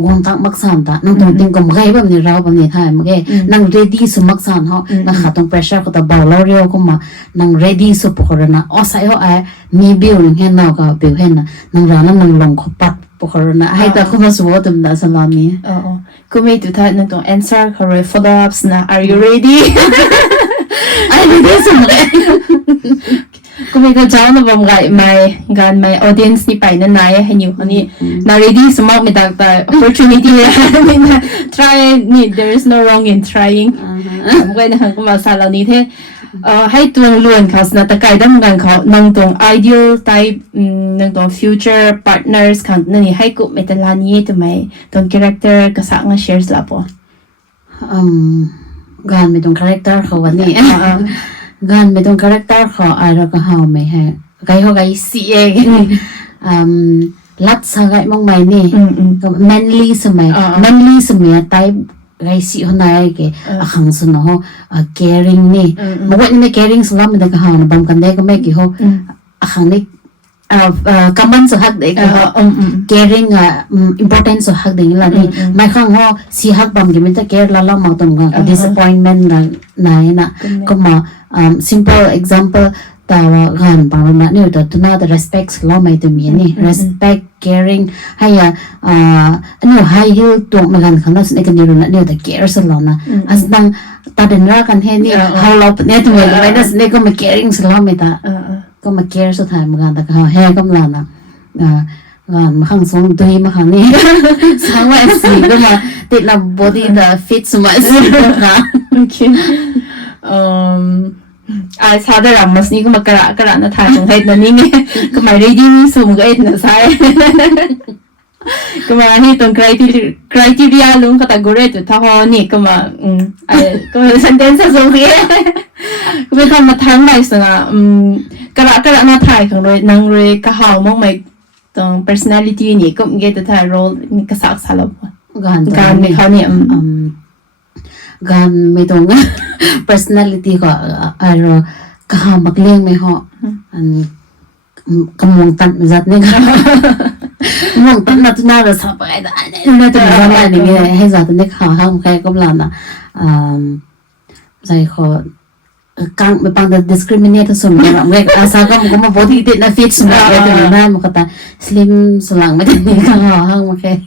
วงตักมักสานตานั่งตรงติงกลมไก่แบบนี้เราแบบนี้ถ่ายมั้งแกนั่ง ready สมักสานเขานั่งขาตรง pressure ก็ตาเบาเราเรียวก็มานั่ง ready สุดพอแล้วนะอ๋อใส่เขามีบิวหนึ่งแค่นาวก็บิวแค่น่ะนั่งร้านนั่งลงเขาปัดพอแล้วนะให้ตาเขามาสวดตรงนั้นสลานี้ก็ไม่ดูท่านั่งตรง answer เขาเลย follow ups นะ are you ready ไอ้นี่ได้สมัยก็ไม่ก็เจ้านะบางไงไม่การไม่ audience นี่ไปนั่นไหนให้อยู่คนนี้นา ready สมัครไม่ได้แต่ opportunity นี่นะ try นี่ there is no wrong in trying ผมก็นะคะก็มาสารเหล่านี้เท่ให้ตัวล้วนเขาสนะแต่ไกลดั้งกันเขานั่งตรง ideal type นั่งตรง future partners เขานั่นนี่ให้กลุ่มเมตลานี้ทำไมตรง character ก็สั่ง share สลับการไม่ตรง character เขาวันนี้งานไม่ตรงคาแรคเตอร์ของอะไรก็เฮาไม่ให้ไกเขาไกสีเองลัดสกายมองไม่นี่ก็แมนลี่สมัยไต้ไกสีคนไหนเกี่ยขังสุนเขาcaring นี่บอกว่านี่ caring สลับไม่ได้ก็เฮานะบางกันได้ก็ไม่กี่เขาขังนี่ common so hak de caring importance so hak de la ni mai khang ho si hak bam gi meta care la la ma tom ga disappointment na kuma simple example tawa gan pa na ni ta tuna the respects lo mai to mi ni respect caring haya ano high heel to ma gan khana sne kan ni na ni ta care sa lo na as nang ta den ra kan he ni how lo ne to me na sne ko ma caring sa lo me taก็มา care สุดท้ายมากันแต่ก็แห่กำลังนะงานมาข้างสองตัวมาข้างนี้สร้างไว้สิก็มาติดละ body 的 fit สมัยสิค่ะ okay ชาดรำมาสิก็มากระนะถ่ายตรงให้นั่นนี่ไงก็มา ready นี่สุ่มก็เอ็ดนะใช่ก็มาที่ตรง criteria ลุงก็ตะกุเรตุท่าหอนี่ก็มาก็มา sentence ส่งที่ก็ไม่ทำมาทั้งใบสนะกระน่าถ่ายของเรานางเรก็หาวมองไม่ตรง personality นี่ก็มีแต่ถ่าย role มีกระสักสลับการไม่เขาเนี่ยการไม่ตรง personality ก็อะไรก็หามักเลี้ยงไม่เหาะกำมองตันจัดเนี่ยก็มองตันนัดน่าจะสับไปได้น่าจะมีอะไรนี่ไงให้จัดเนี่ยข่าวห้ามใครก็ไม่ละใจขอkang may pang discriminate sa mga mga asa ka mo body fit na fit sa mga na mo kata slim so lang may kang hang mo kay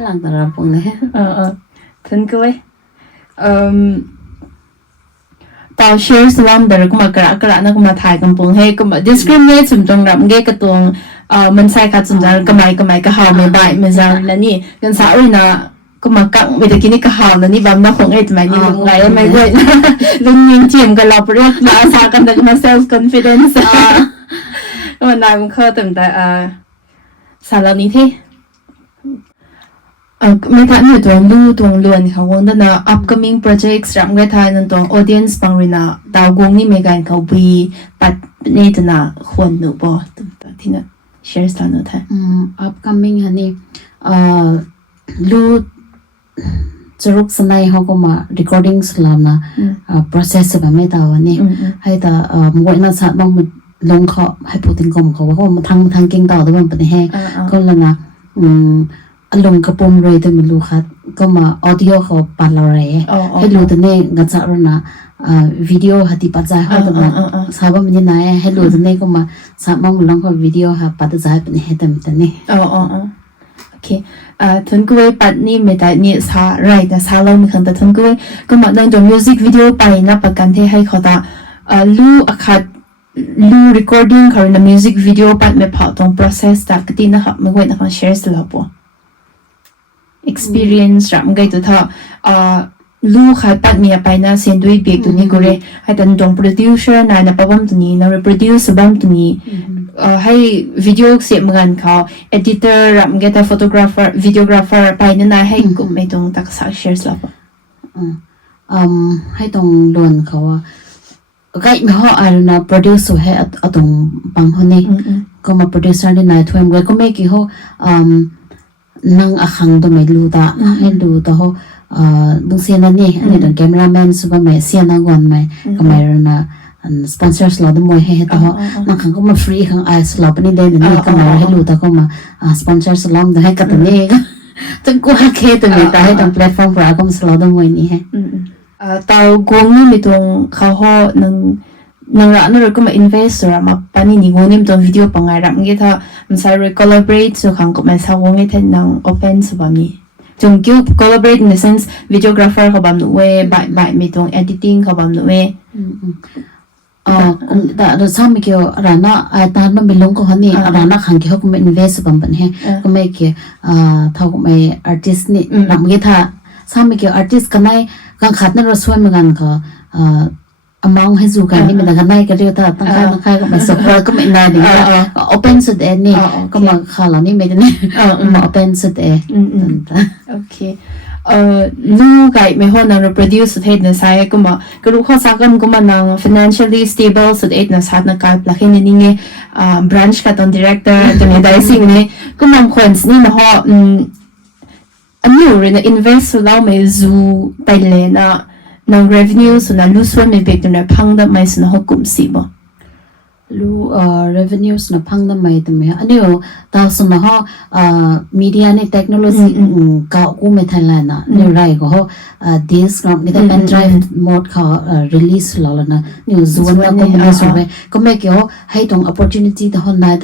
lang tara pong ne thân cơ ấy tao share salam đời cũng mà kara nó cũng mà thải cầm pung hay cũng mà discriminate sum trong rắm ghé cái tuồng mình sai khát sum ra cái mày cái hào mày bại mày ra là nè gần xã ơi naก็มากังไปแต่กินนี่ก็หอมนะนี่บำมาของเอ็ดไหมนี่ลุงไรไม่ด้วยลุงยิงเทียมกับเราเรียกมาสากันแต่มา self confidence ก็มันนายมันเข้าตั้งแต่สารนี้ที่ไม่ทันอยู่ตัวลู่ตัวล้วนเขาวงนั้นนะ upcoming projects รำเวทายนั่นตัว audience บางเวลาดาวกงนี่ไม่กันเขาบีปัดนี่จะน่ะควรหนูบ่ที่นั่น share สารนู้นแท้ upcoming ฮันนี่ลู่จะรุกสไนเขาก็มา recording สลามนะprocess แบบไม่ตาวันนี้ให้แต่มวยน่าสัตว์บ้างมันลงเขาให้พูดถึงกลมเขาว่าเขามาทางเก่งต่อแต่ว่ามันเป็นแห้งก็แล้วนะลงกระปุ่มเลยแต่ไม่รู้ค่ะก็มา audio เขาปัดเราอะไรให้รู้แต่เนี่ยงัดสัตว์นะวิดีโอหัดที่ปัดใจเขาแต่มาสาวมันยังไงให้รู้แต่เนี่ยก็มาสาวมันลงเขาวิดีโอหัดปัดใจเป็นแห้งแต่เนี่ยโอเคทุนกุยปัดนี่ไม่ได้นี่สาไรแต่สาเราไม่คันแต่ทุนกุยก็มานั่งดูมิวสิกวิดีโอไปนะประกันที่ให้เขาตาลู่อาคาลู่ recording เขาในมิวสิกวิดีโอปัดไม่พอตรง process แต่ก็ที่นะครับไม่ไหวนะครับ share สลับปะ experience รำไงตัวท่าลู่ขายปัดมีไปนะเสียนด้วยเบียกตัวนี้ก็เลยให้แต่ตรง producer นายนะปั๊มตัวนี้นะ reproduce ปั๊มตัวนี้ให้วิดีโอเสียเหมือนเขา editor รำเกต photographer videographer ไปนั่นนะให้กลุ่มไม่ตรงตักษา share สลับให้ตรงล้วนเขาว่าก็ไม่เขาอะไรนะ produce ให้ตรงบางคนนี่ก็มา producer นี่นายทั่วไปก็ไม่กี่เขานั่งอ่างตัวไม่รู้ตาให้ดูแต่เขาบุ้งเสียนั่นนี่อันนี้ตรง cameraman สุภาพไม่เสียนั่งก่อนไม่ก็ไม่รู้นะsponsors เราด้วยให้ต่อบางครั้งก็มาฟรีครั้งสลับนี่ได้นี่ก็มาให้รู้แต่ก็มาsponsors เราด้วยให้กับตัวนี้ก็จนกูหักเคตัวนี้แต่ให้ตรง platform เราก็มาสลับด้วยนี่ให้ตาวกงนี่มีตรงเขาห่อนังร้านเราก็มา invest ระมาปานนี่กงนี่มีตรงวิดีโอปังไงรับงี้ถ้ามันใช้ collaborate สุขังก็มันใช้วงงี้แทนนัง open สุบามีจงกิ้ว collaborate in the sense videographer เขาบำหนุ่ยบ่ายมีตรง editing เขาบำหนุ่ยแต่เราชอบไม่เกี่ยวอะไรนะตอนมันเป็นลงก็ฮันนี่อะไรนะขังเกี่ยวก็ไม่ invest กับมันให้ก็ไม่เกี่ยวเท่ากับไม่ artist นี่หลังเมื่อถ้าชอบไม่เกี่ยว artist กันได้กันขาดนั่นเราช่วยเหมือนกันก็among ให้สู่กันนี่มันกันได้ก็เรียกถ้าตั้งค่ายก็ไม่ support ก็ไม่ได้ดีก็ open สุดเองนี่ก็มาข่าวเหล่านี้ไม่ได้นี่มา open สุดเองโอเคลูกไก่ไม่หัวนาง reproduce สุดเอ็ดนะใช่ก็มาก็รู้ข้อสักกันก็มานาง financially stable สุดเอ็ดนะสัตว์นักการปลักให้นี่ไงbranch กับตอน director ตัวนี้ได้สิ่งนี้ก็มองคนนี่มาหัวอันนี้เราเนี่ย invest เราไม่รู้ไปเลยนะ นาง revenue สุนันรู้ส่วนไม่เบกตัวนั้นพังดับไม่สุนันหกกลุ่มสีบ่ lu revenues na phang na mai tme ani o ta sun na ho media ne technology ka ku me thailand na ne rai ko ho this from the pen drive mode ka release la na ni zuan na ko me so ko me ke ho hai tong opportunity da ho na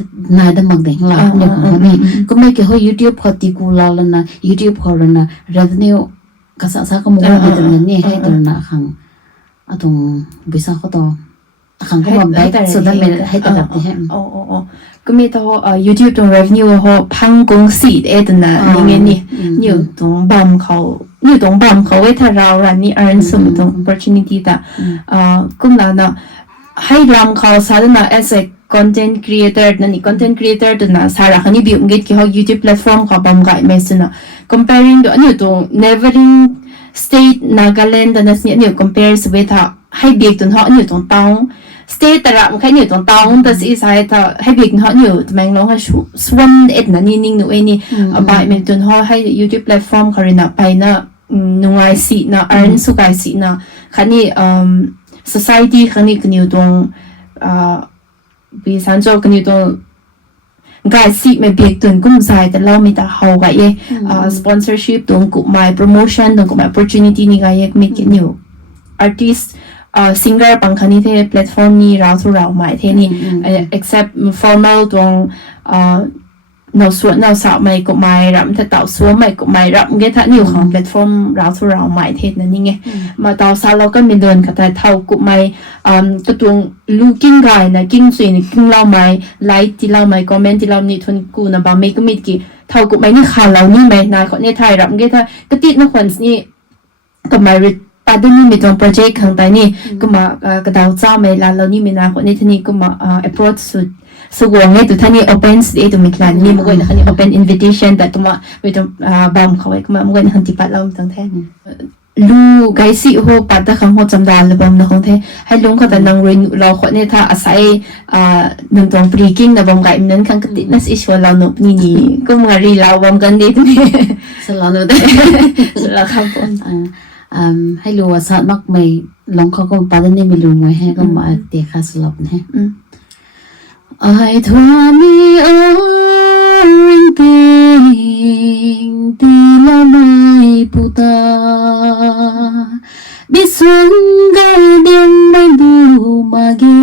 da mag de la ne ko ni ko me ke ho youtube khati ku la na youtube ko na revenue ka sa ko mo me de ne hai to na khang atong bisa ko to khang ko mam bai so da me hai ta da heก็มีตัวYouTube ตรง revenue เขาพังกงสีเอตนะนี่ไงนี่อยู่ตรงบัมเขาอยู่ตรงบัมเขาไว้ถ้าเรารันนี่ earn สมตรง opportunity แต่กุมนั้นนะให้ลำเขาสาธารณะ as a content creator นั่นนี่ content creator ตัวน่ะสาระคันนี้บิวเกตที่เขา YouTube platform เขาบัมไก่ไม่สินะ comparing ตัวอยู่ตรง neighboring state Nagaland นั่นนี่อยู่ compare สเวทให้บิวตัวเขาอยู่ตรงตาวstate แต่ละมันแค่อยู่ตรงตาวแต่สิสายถ้าให้บิกเขาอยู่แมงร้องให้ส่วนเอ็ดนั่นนี่นิ่งหนูเอ็นี่บ่ายมันจนเขาให้ YouTube platform เขาเรียนไปนะหน่วยสินะ earn สุกายสินะคันนี้society คันนี้กันอยู่ตรงปีสันโจกันอยู่ตรงกายสิไม่บิกตัวกุ้งใส่แต่เราไม่แต่เขาไงsponsorship ตรงกลุ่มใหม่ promotion ตรงกลุ่มใหม่ opportunity นี่ไงไม่กินอยู่ artist singer บางครั้งนี่ที่ platform นี้เราทุเราหมายที่นี่ except formal ตรงเราส่วนเราสาวไม่ก็ไม่รับถ้าต่อส่วนไม่ก็ไม่รับเงี้ยถ้าอยู่ของ platform เราทุเราหมายที่นั่นนี่ไงมาต่อสาวเราก็มีเดินกับแต่เท่ากุไม่ก็ตรงลูกกิ้งไก่นะกิ้งสวยนี่กิ้งเราไม่ไลค์ที่เราไม่คอมเมนต์ที่เรานี่ทนกูนะบางไม่ก็มีกี่เท่ากุไม่นี่ข่าวเรานี่ไหมนะคนนี้ไทยรับเงี้ยถ้าก็ติดนะคนนี่ก็ไม่ประเด็นนี้มีตรงโปรเจกต์ข้างใต้นี่ก็มากระดาวเจ้าไม่ลาเรานี่มีนาคนนี้ท่านี่ก็มาapproach สุดวงเนี่ยตัวท่านี่ open สุดเอตัวมีคลานนี่มันก็ท่านี่ open invitation แต่ตัวมาไปตรงบางเขาไว้ก็มามันก็หันติปัดเราตั้งแท่ลูไกสิโหปัดตะขังโหจำดานเลยบางนะของแท้ให้ลุงเขาแต่นางเรียนเราคนนี้ถ้าอาศัยหนึ่งตรงปรีกิ้งนะบางไก่นั้นขังกตินัสอิชวเราหนุบนี่ก็มารีเราบางกันดีตัวนี้สลานุได้สลาครับผมให้รู้ว่าสัตว์มักไม่ลองเขาก็ปาดนี่ไม่รู้มวยให้ก็มาเตะขาสลับนะI told me everything tila mai puta bisung garden mai bu mage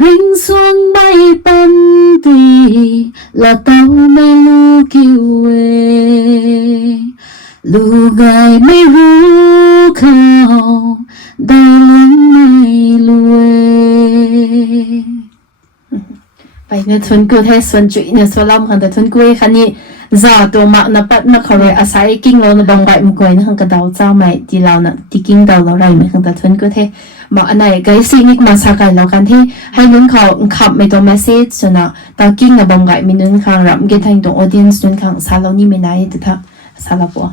ring song mai panti la tau mai lu kiweลูกายไม่รู้เขาได้ล้มไม่รู้ไปเนี่ยทุนกูให้ส่วนจุยเนี่ยส่วนลำคันแต่ทุนกูให้คันนี้จ่าตัวมานับปัดนักเขาเลยอาศัยกิ้งเราในบางใบมันกวยนะคันกระดาวเจ้าใหม่ที่เราน่ะที่กิ้งดาวเราไรไหมคันแต่ทุนกูให้มาอันไหนก็สิ่งนี้มาสักการเรากันที่ให้ลุ้นเขาขับไม่ตัวเมสเซจส่วนน่ะตากิ้งในบางใบมีลุ้นข้างรับเกี่ยทางตรงออเดียนส์ลุ้นข้างสาวเรานี่ไม่นายแต่ถ้าสาวเราปะ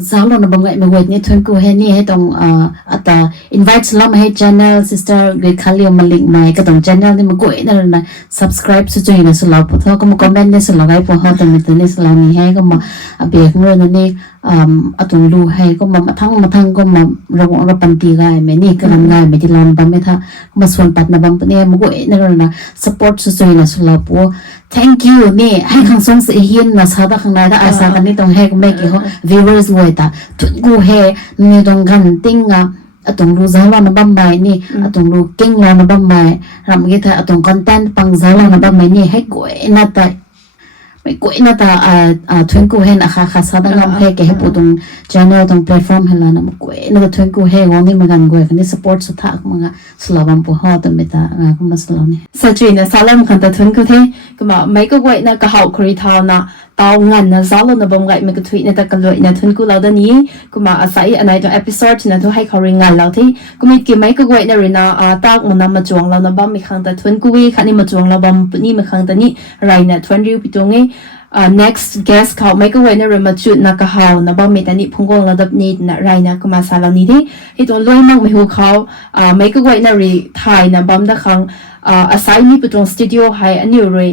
Zalo na bangay me wait ni thun ko he ni he tong ata invite salam he channel sister ge khali malik mai ka tong channel ni mo na subscribe su join na sala po tho ko mo comment ne sala gai po ha tam ni sala ni he ko ma abe ngro na ni atong lu he ko ma mathang ko ma rong ra panti gai me ni ka ram gai me ti lon ba me tha ma son pat na bam ne mo na support su join na sala po thank you ni hai khang song se hin na sa da khang na da asa kan ni tong he ko me ki ho viewers lo ta tun gu he ni dong gan ting nga atong lu zala na bambay ni atong lu king la na bambay ram gi tha atong content pang zala na bambay ni he ko na ta mai ko na ta thun gu he na kha sa da ngam he ke he putong channel tong platform he la na ko na thun gu he wong ni magan go kan ni support sa tha mga slabam po ha ta meta ko maslo ni sa chin na salam kan ta thun gu the ko ma mai ko go na ka hau khri tha na tao ngan na zalo na bom gai me ka thui na ta ka loi na thun ku la da ni kuma asai anai to episode na to hai khori ngal la thi kuma ki mai ka goi na rina tak mo na ma chuang la na bam mi khang ta thun ku wi khani ma chuang la bam ni ma khang ta ni rai na thun riu pitong e next guest ka mai ka goi na rima chu na ka hau na bam mi ta ni phungol la dap ni na rai na kuma sala ni thi hi to loi mang me hu khau mai ka goi na ri thai na bam da khang asai ni pitong studio hai ani ri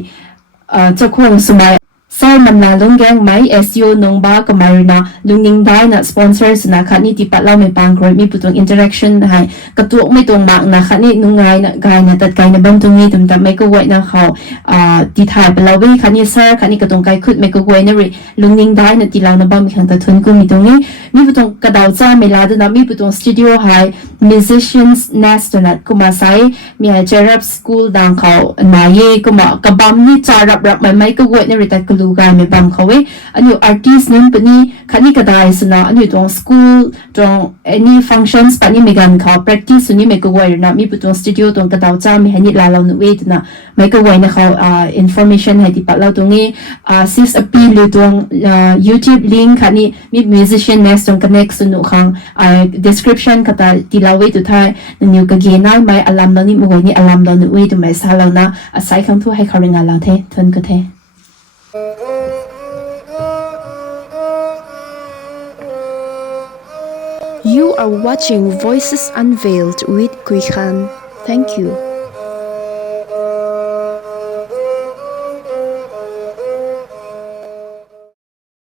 chakhong sumai ส sponsor มันลาลงแกงไหม SEO นงบ้าก็มารีนะลุงนิงได้นะ sponsor สนะคะนี่ที่ปัดเล่าไม่ปังกรมีปุตตง interaction ให้กระตุกไม่ตรงมากนะคะนี่นุ่งไงนะไงนะตัดไงนะบันตรงนี้ถึงแต่ไม่ก็ไว้นะเขาที่ถ่ายไปแล้ววิคันนี้เซอร์คันนี้กระตรงไกลขึ้นไม่ก็ไว้นะริลุงนิงได้นะที่เรานะบ้ามีขันตะทุนก็มีตรงนี้มีปุตตงกระดาวจ้าไม่ลาดนะมีปุตตง studio ให้ musicians nest นะก็มาใช้มีเจรับ school ดังเขานายก็มากระบำนี่จารับไม่ก็ไว้นะริแต่ก็รู้กันไม่บังเขาเว้อันนี้ artist นั้นปนี่คันนี้ก็ได้สนะอันนี้ตรง school ตรง any functions ปนี่ไม่กันเขา practice นี่ไม่ก็ไว้นะมีปุตตง studio ตรงกระดาวจ้ามีให้นี่ลาเราหนุ่ยนะไม่ก็ไว้นะเขาinformation ให้ที่ปัดเราตรงนี้sis appeal หรือตรงYouTube link คันนี้มี musician nest ตรง connect สนุกขังdescription ก็ได้ที่เราไว้ตัวท้ายนิวก็เกณฑ์น้อยไหมอารมณ์เรานี่ไม่ไว้นี่อารมณ์เราหนุ่ยตัวไม่ซาเรานะใส่คำทั่วให้เขาเรียนงานเราเท่ทนก็เท่ You are watching Voices Unveiled with Gui Khan. Thank you.